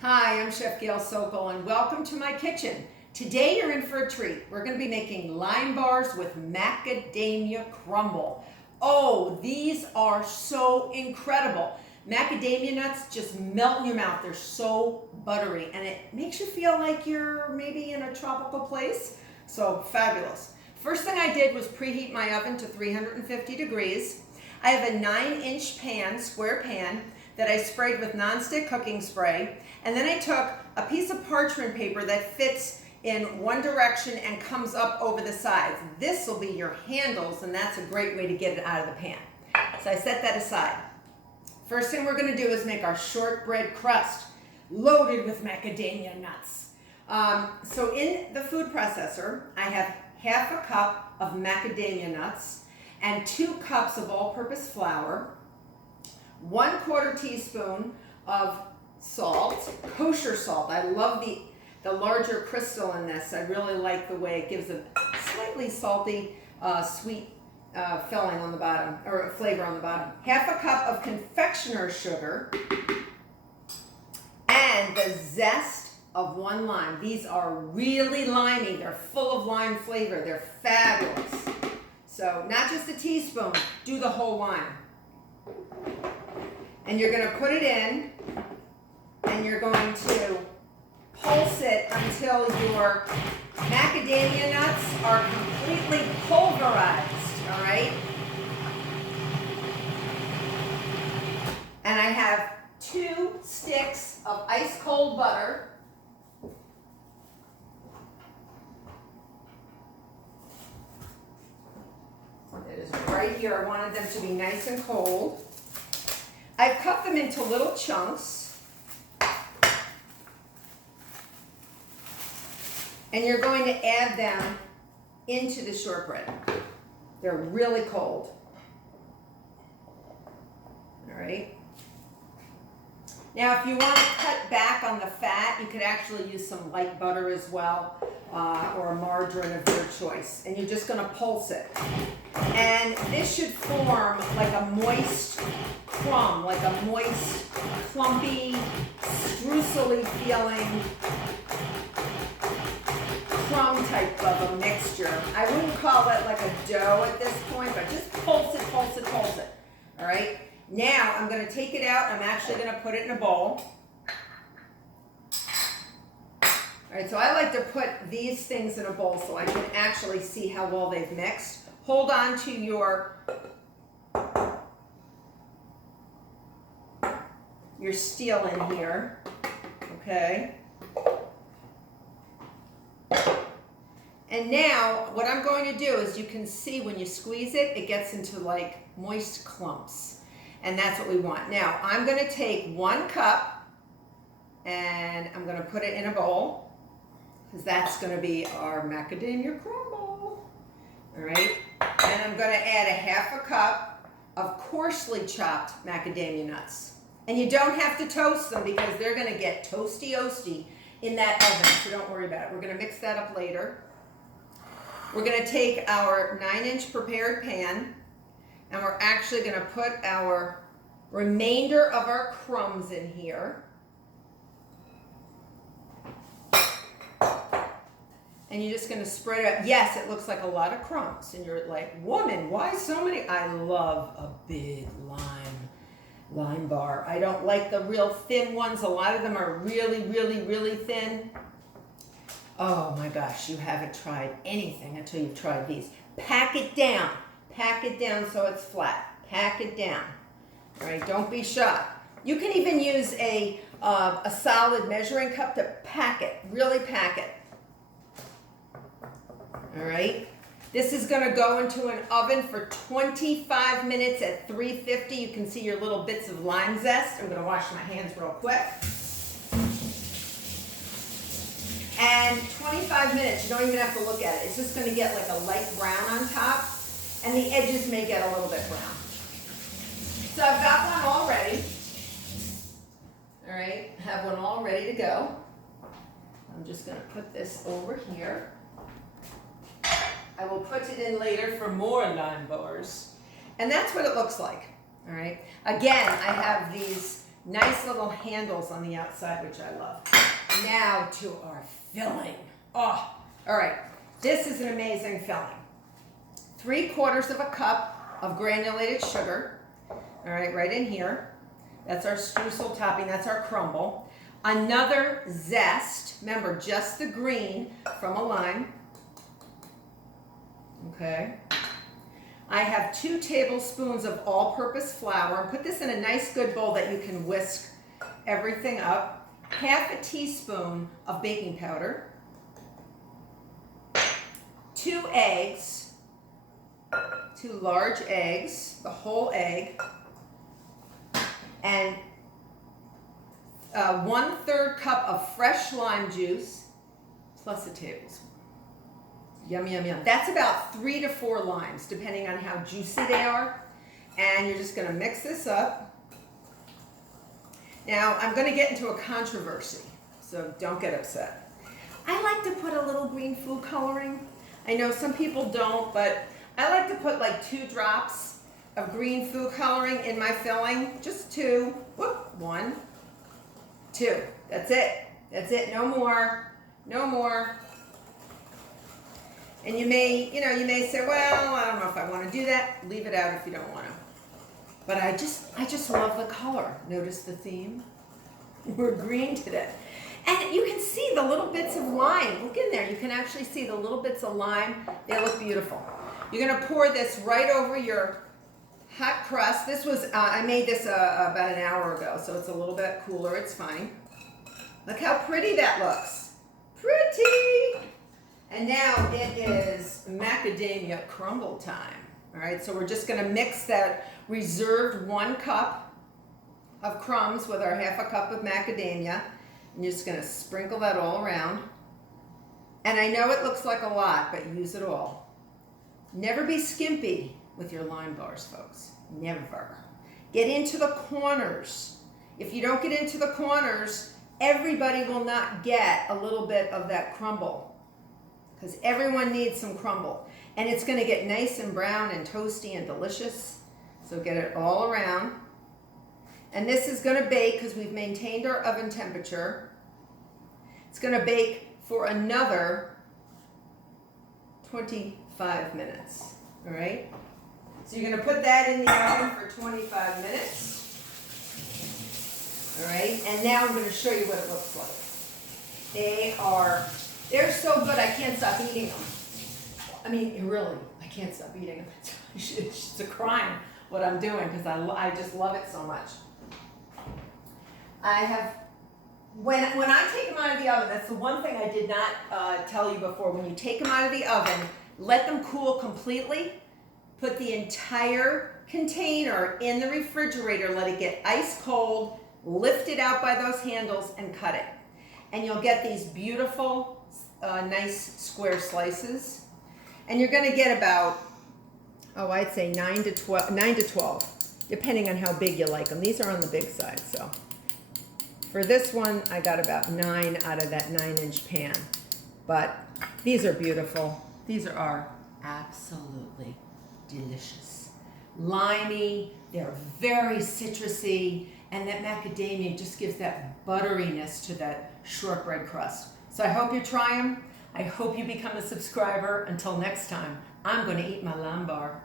Hi, I'm Chef Gail Sokol and welcome to my kitchen. Today you're in for a treat. We're going to be making lime bars with macadamia crumble. Oh, these are so incredible. Macadamia nuts just melt in your mouth. They're so buttery and it makes you feel like you're maybe in a tropical place. So fabulous. First thing I did was preheat my oven to 350 degrees. I have a 9-inch pan, square pan, that I sprayed with nonstick cooking spray. And then I took a piece of parchment paper that fits in one direction and comes up over the sides. This will be your handles, and that's a great way to get it out of the pan. So I set that aside. First thing we're gonna do is make our shortbread crust, loaded with macadamia nuts. So in the food processor, I have half a cup of macadamia nuts and 2 cups of all-purpose flour, 1/4 teaspoon of salt, kosher salt. I love the larger crystal in this. I really like the way it gives a slightly salty, sweet filling on the bottom, or flavor on the bottom. Half a cup of confectioner's sugar, and the zest of 1 lime. These are really limey. They're full of lime flavor. They're fabulous. So not just a teaspoon, do the whole lime. And you're going to put it in, and you're going to pulse it until your macadamia nuts are completely pulverized, all right? And I have 2 sticks of ice cold butter. It is right here. I wanted them to be nice and cold. I've cut them into little chunks. And you're going to add them into the shortbread. They're really cold. All right. Now, if you want to cut back on the fat, you could actually use some light butter as well, or a margarine of your choice. And you're just going to pulse it. And this should form like a moist crumb, like a moist, clumpy, streusely feeling crumb type of a mixture. I wouldn't call it like a dough at this point, but just pulse it, pulse it, pulse it. All right? Now I'm going to take it out. I'm actually going to put it in a bowl. All right, so I like to put these things in a bowl so I can actually see how well they've mixed. Hold on to your steel in here, okay? And now what I'm going to do is, you can see when you squeeze it, it gets into like moist clumps. And that's what we want. Now I'm going to take 1 cup and I'm going to put it in a bowl, because that's going to be our macadamia crumble. All right. And I'm going to add a half a cup of coarsely chopped macadamia nuts. And you don't have to toast them, because they're going to get toasty-oasty in that oven, so don't worry about it. We're going to mix that up later. We're going to take our 9-inch prepared pan, and we're actually going to put our remainder of our crumbs in here. And you're just going to spread it out. Yes, it looks like a lot of crumbs. And you're like, woman, why so many? I love a big lime bar. I don't like the real thin ones. A lot of them are really, really, really thin. Oh my gosh, you haven't tried anything until you've tried these. Pack it down. Pack it down so it's flat. Pack it down. All right, don't be shy. You can even use a solid measuring cup to pack it, really pack it. All right. This is going to go into an oven for 25 minutes at 350. You can see your little bits of lime zest. I'm going to wash my hands real quick. And 25 minutes, you don't even have to look at it. It's just going to get like a light brown on top, and the edges may get a little bit brown. So I've got one all ready. All right, I have one all ready to go. I'm just going to put this over here. I will put it in later for more lime bars. And that's what it looks like. All right. Again, I have these Nice little handles on the outside, which I love. Now to our filling. Oh, all right. This is an amazing filling. 3/4 of a cup of granulated sugar. All right, right in here. That's our streusel topping. That's our crumble. Another zest. Remember, just the green from a lime. Okay. I have 2 tablespoons of all-purpose flour. Put this in a nice good bowl that you can whisk everything up. 1/2 teaspoon of baking powder. 2 eggs. 2 large eggs, the whole egg. And 1/3 cup of fresh lime juice plus a tablespoon. Yum, yum, yum. That's about 3 to 4 limes, depending on how juicy they are. And you're just gonna mix this up. Now, I'm gonna get into a controversy, so don't get upset. I like to put a little green food coloring. I know some people don't, but I like to put like 2 drops of green food coloring in my filling. Just 2, whoop, 1, 2. That's it. That's it, no more, no more. And you may say, well, I don't know if I want to do that. Leave it out if you don't want to. But I just love the color. Notice the theme? We're green today. And you can see the little bits of lime. Look in there. You can actually see the little bits of lime. They look beautiful. You're going to pour this right over your hot crust. This was, I made this about an hour ago, so it's a little bit cooler. It's fine. Look how pretty that looks. Pretty! And now it is macadamia crumble time. All right, so we're just going to mix that reserved 1 cup of crumbs with our 1/2 cup of macadamia. And you're just going to sprinkle that all around. And I know it looks like a lot, but use it all. Never be skimpy with your lime bars, folks. Never. Get into the corners. If you don't get into the corners, everybody will not get a little bit of that crumble. Because everyone needs some crumble. And it's going to get nice and brown and toasty and delicious. So get it all around. And this is going to bake because we've maintained our oven temperature. It's going to bake for another 25 minutes. All right? So you're going to put that in the oven for 25 minutes. All right? And now I'm going to show you what it looks like. They're so good, I can't stop eating them. I mean, really, I can't stop eating them. It's a crime what I'm doing because I just love it so much. When I take them out of the oven, that's the one thing I did not tell you before. When you take them out of the oven, let them cool completely. Put the entire container in the refrigerator, let it get ice cold, lift it out by those handles and cut it. And you'll get these beautiful, nice square slices. And you're going to get about, I'd say 9 to 12, depending on how big you like them. These are on the big side, so. For this one, I got about 9 out of that 9-inch pan. But these are beautiful. These are absolutely delicious. Limey, they're very citrusy, and that macadamia just gives that butteriness to that shortbread crust. So I hope you try them. I hope you become a subscriber. Until next time, I'm going to eat my lime bar.